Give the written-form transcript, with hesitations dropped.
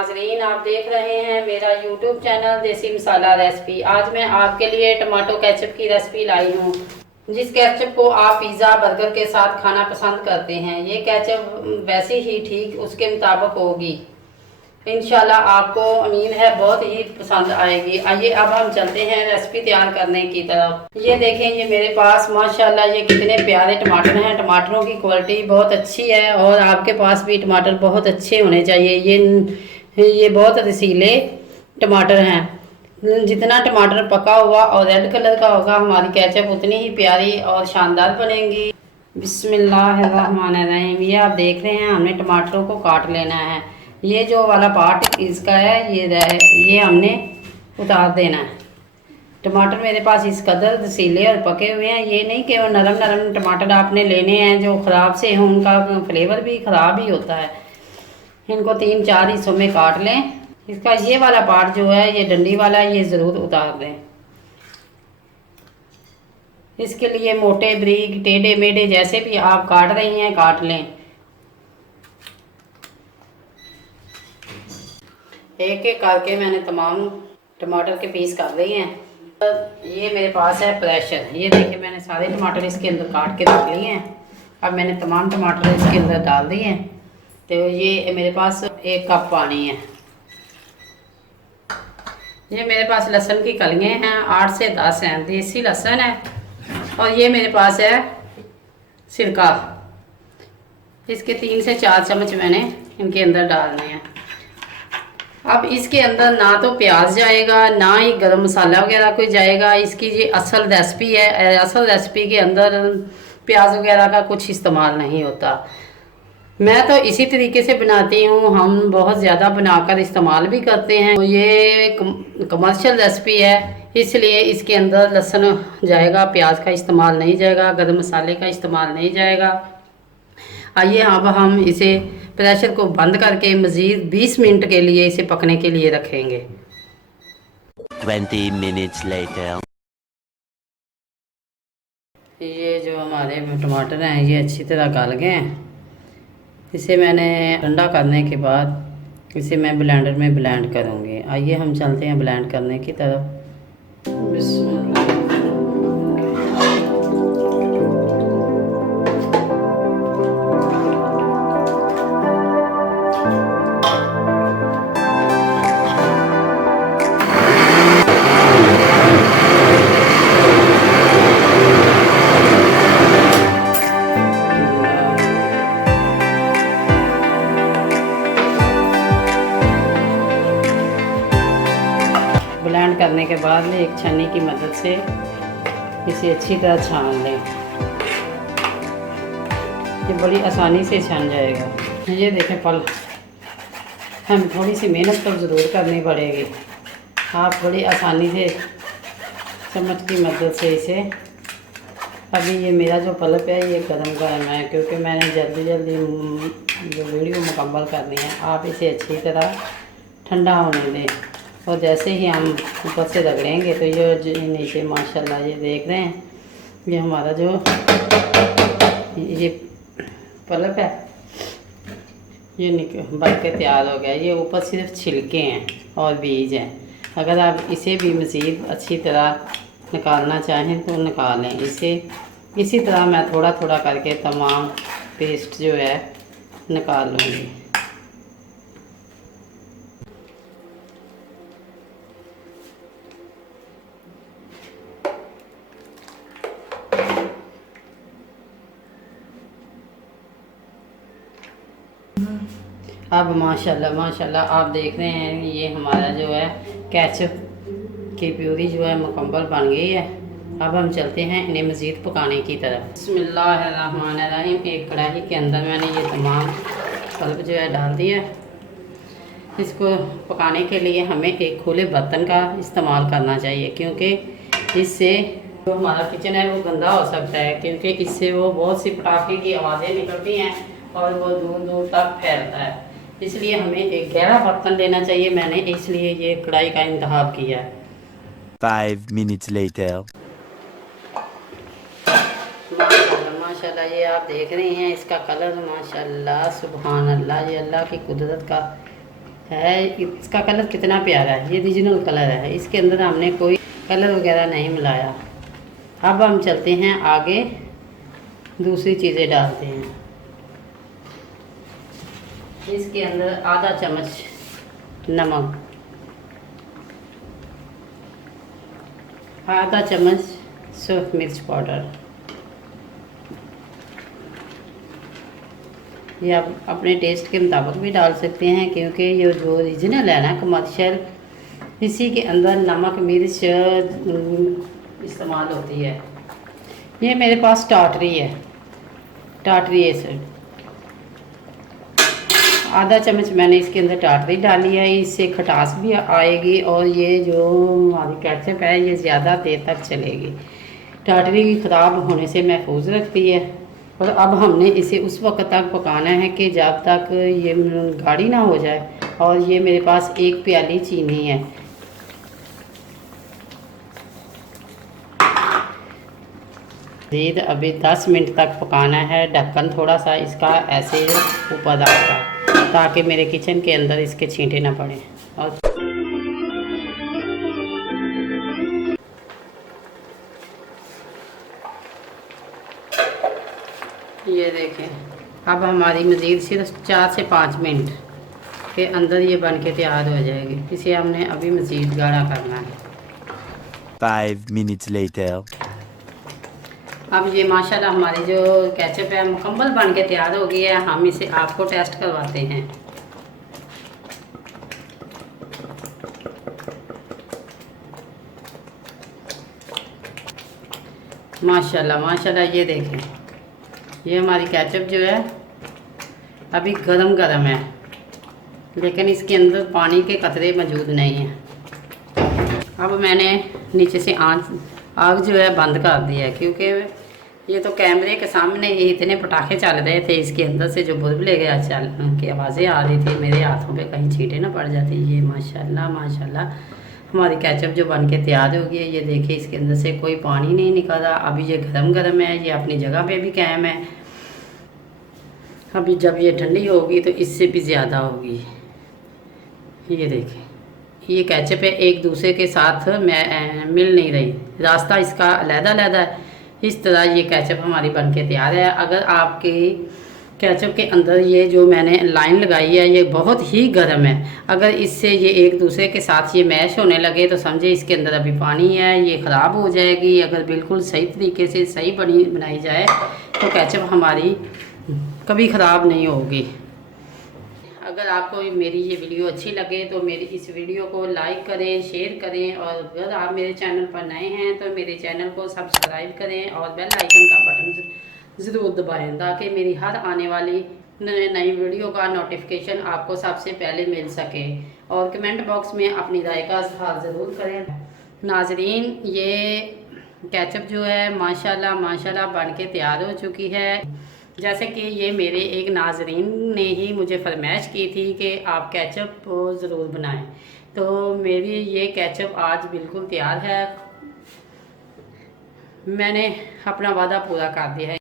नाजरीन, आप देख रहे हैं मेरा यूट्यूब चैनल देसी मसाला रेसिपी। आज मैं आपके लिए टमाटो केचप की रेसिपी लाई हूँ, जिस केचप को आप पिज़्ज़ा बर्गर के साथ खाना पसंद करते हैं। ये केचप वैसे ही ठीक उसके मुताबिक होगी। इंशाल्लाह आपको उम्मीद है बहुत ही पसंद आएगी। आइए अब हम चलते हैं रेसिपी तैयार करने की तरफ। ये देखें, ये मेरे पास माशाल्लाह ये कितने प्यारे टमाटर हैं। टमाटरों की क्वालिटी बहुत अच्छी है और आपके पास भी टमाटर बहुत अच्छे होने चाहिए। ये बहुत रसीले टमाटर हैं। जितना टमाटर पका हुआ और रेड कलर का होगा, हमारी केचप उतनी ही प्यारी और शानदार बनेगी। बिस्मिल्लाहिर्रहमानिर्रहीम। ये आप देख रहे हैं, हमने टमाटरों को काट लेना है। ये जो वाला पार्ट इसका है, ये हमने उतार देना है। टमाटर मेरे पास इस कदर रसीले और पके हुए हैं। ये नहीं कि वो नरम नरम टमाटर आपने लेने हैं जो ख़राब से हों, उनका फ्लेवर भी ख़राब ही होता है। इनको 3-4 हिस्सों में काट लें। इसका ये वाला पार्ट जो है, ये डंडी वाला, ये ज़रूर उतार दें। इसके लिए मोटे बारीक टेढ़े मेढ़े जैसे भी आप काट रही हैं काट लें। एक एक करके मैंने तमाम टमाटर के पीस कर लिए हैं। ये मेरे पास है प्रेशर। ये देखिए, मैंने सारे टमाटर इसके अंदर काट के रख लिए हैं। अब मैंने तमाम टमाटर इसके अंदर डाल दिए हैं। तो ये मेरे पास 1 कप पानी है। ये मेरे पास लहसुन की कलियाँ हैं, 8 से 10 हैं, देसी लहसुन है। और ये मेरे पास है सिरका। इसके 3 से 4 चम्मच मैंने इनके अंदर डालने हैं। अब इसके अंदर ना तो प्याज जाएगा, ना ही गरम मसाला वगैरह कोई जाएगा। इसकी ये असल रेसिपी है। असल रेसिपी के अंदर प्याज वगैरह का कुछ इस्तेमाल नहीं होता। मैं तो इसी तरीके से बनाती हूँ। हम बहुत ज़्यादा बनाकर इस्तेमाल भी करते हैं। तो ये कमर्शियल रेसिपी है, इसलिए इसके अंदर लहसुन जाएगा, प्याज का इस्तेमाल नहीं जाएगा, गरम मसाले का इस्तेमाल नहीं जाएगा। आइए अब हम इसे प्रेशर को बंद करके मज़ीद 20 मिनट के लिए इसे पकने के लिए रखेंगे। 20 minutes later. ये जो हमारे टमाटर हैं, ये अच्छी तरह गल गए हैं। इसे मैंने ठंडा करने के बाद इसे मैं ब्लेंडर में ब्लेंड करूँगी। आइए हम चलते हैं ब्लेंड करने की तरफ। ब्लेंड करने के बाद एक छन्नी की मदद से इसे अच्छी तरह छान लें। ये बड़ी आसानी से छन जाएगा। ये देखें, पल हम थोड़ी सी मेहनत तो ज़रूर करनी पड़ेगी। आप बड़ी आसानी से चम्मच की मदद से इसे, अभी ये मेरा जो पल्प है ये गरम है, क्योंकि मैंने जल्दी जल्दी जो वीडियो मुकम्मल करनी है। आप इसे अच्छी तरह ठंडा होने दें और जैसे ही हम ऊपर से रगड़ेंगे तो ये नीचे माशाल्लाह ये देख रहे हैं, ये हमारा जो ये पल्प है ये बन के तैयार हो गया। ये ऊपर सिर्फ छिलके हैं और बीज हैं। अगर आप इसे भी मज़ीद अच्छी तरह निकालना चाहें तो निकाल लें इसे। इसी तरह मैं थोड़ा थोड़ा करके तमाम पेस्ट जो है निकाल लूँगी। अब माशाल्लाह माशाल्लाह आप देख रहे हैं, ये हमारा जो है केचप की प्यूरी जो है मुकम्मल बन गई है। अब हम चलते हैं इन्हें मज़ीद पकाने की तरफ। बिस्मिल्लाहिर्रहमानिर्रहीम। एक कढ़ाई के अंदर मैंने ये तमाम पल्प जो है डाल दिया। इसको पकाने के लिए हमें एक खुले बर्तन का इस्तेमाल करना चाहिए, क्योंकि इससे जो हमारा किचन है वो गंदा हो सकता है, क्योंकि इससे वो बहुत सी पटाखे की आवाज़ें निकलती हैं और वो दूर दूर तक फैलता है। इसलिए हमें एक गहरा बर्तन लेना चाहिए। मैंने इसलिए ये कढ़ाई का इंतखाब किया है। 5 minutes later. माशाल्लाह ये आप देख रहे हैं, इसका कलर माशाल्लाह सुभान अल्लाह, ये अल्लाह की कुदरत का है। इसका कलर कितना प्यारा है, ये ओरिजिनल कलर है, इसके अंदर हमने कोई कलर वगैरह नहीं मिलाया। अब हम चलते हैं आगे, दूसरी चीज़ें डालते हैं। इसके अंदर आधा चम्मच नमक, आधा चम्मच सूरख मिर्च पाउडर, ये आप अपने टेस्ट के मुताबिक भी डाल सकते हैं, क्योंकि ये जो ओरिजिनल है ना कमर्शियल, इसी के अंदर नमक मिर्च इस्तेमाल होती है। ये मेरे पास टाटरी है, टाटरी है सर, आधा चम्मच मैंने इसके अंदर टाटरी डाली है, इससे खटास भी आएगी और ये जो हमारी केचप है ये ज़्यादा देर तक चलेगी। टाटरी की ख़राब होने से महफूज रखती है। और अब हमने इसे उस वक्त तक पकाना है कि जब तक ये गाढ़ी ना हो जाए। और ये मेरे पास 1 प्याली चीनी है। मज़ीद अभी 10 मिनट तक पकाना है। ढक्कन थोड़ा सा इसका ऐसे ऊपर रखकर, ताकि मेरे किचन के अंदर इसके छींटे ना पड़े। और ये देखें, अब हमारी मज़ीद सिर्फ 4 से 5 मिनट के अंदर ये बन के तैयार हो जाएगी। इसे हमने अभी मज़ीद गाढ़ा करना है। 5 minutes later. अब ये माशाल्लाह हमारी जो केचप है मुकम्मल बन के तैयार हो गई है। हम इसे आपको टेस्ट करवाते हैं। माशाल्लाह माशाल्लाह, ये देखें, ये हमारी केचप जो है अभी गरम गरम है, लेकिन इसके अंदर पानी के कतरे मौजूद नहीं हैं। अब मैंने नीचे से आग जो है बंद कर दी है, क्योंकि ये तो कैमरे के सामने ही इतने पटाखे चल रहे थे, इसके अंदर से जो बुलबुले गया चल की आवाज़ें आ रही थी, मेरे हाथों पे कहीं छींटे ना पड़ जाती। ये माशाल्लाह माशाल्लाह हमारी केचप जो बन के तैयार हो गई है। ये देखिए, इसके अंदर से कोई पानी नहीं निकल रहा। अभी ये गरम गरम है, ये अपनी जगह पे भी कायम है। अभी जब ये ठंडी होगी तो इससे भी ज़्यादा होगी। ये देखें, ये केचप है एक दूसरे के साथ मिल नहीं रही, रास्ता इसका अलग-अलग है। इस तरह ये केचप हमारी बन के तैयार है। अगर आपके केचप के अंदर ये जो मैंने लाइन लगाई है ये बहुत ही गर्म है, अगर इससे ये एक दूसरे के साथ ये मैश होने लगे तो समझे इसके अंदर अभी पानी है, ये ख़राब हो जाएगी। अगर बिल्कुल सही तरीके से सही बनाई जाए तो केचप हमारी कभी ख़राब नहीं होगी। अगर आपको मेरी ये वीडियो अच्छी लगे तो मेरी इस वीडियो को लाइक करें, शेयर करें, और अगर आप मेरे चैनल पर नए हैं तो मेरे चैनल को सब्सक्राइब करें और बेल आइकन का बटन ज़रूर दबाएं, ताकि मेरी हर आने वाली नई वीडियो का नोटिफिकेशन आपको सबसे पहले मिल सके। और कमेंट बॉक्स में अपनी राय का इज़हार ज़रूर करें। नाजरीन, ये केचप जो है माशाल्लाह माशाल्लाह बन के तैयार हो चुकी है। जैसे कि ये मेरे एक नाजरीन ने ही मुझे फरमाइश की थी कि आप केचप ज़रूर बनाएं, तो मेरी ये केचप आज बिल्कुल तैयार है। मैंने अपना वादा पूरा कर दिया है।